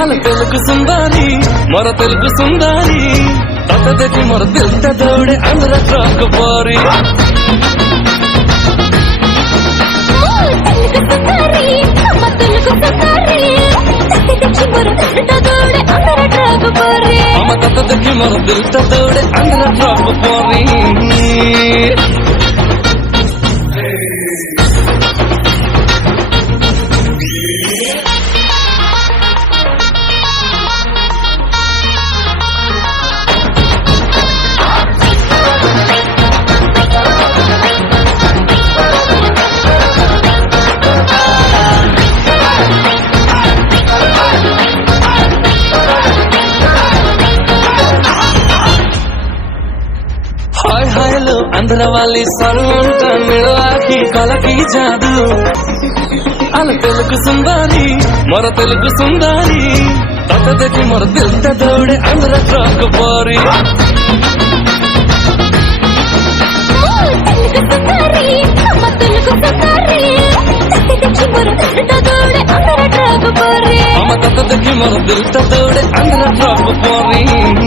అల తెలుగు సుందారి మొర తెలుగు సుందారి తతదకి మొర తెలుత దౌడే అందర ట్రాక్ పారి అమ్మ తతదకి మొర తెలుత దౌడే అందర ట్రాక్ పారి अंदर वाली सर्वंट मिलवाकी कलकी जादू अल तेलुगु सुंदरी मोर तेलुगु सुंदरी ततदकी मोर दिलत दौड़े अंदर ट्रक पारी अम्म ततदकी मोर दिलत दौड़े अंदर ट्रक पारी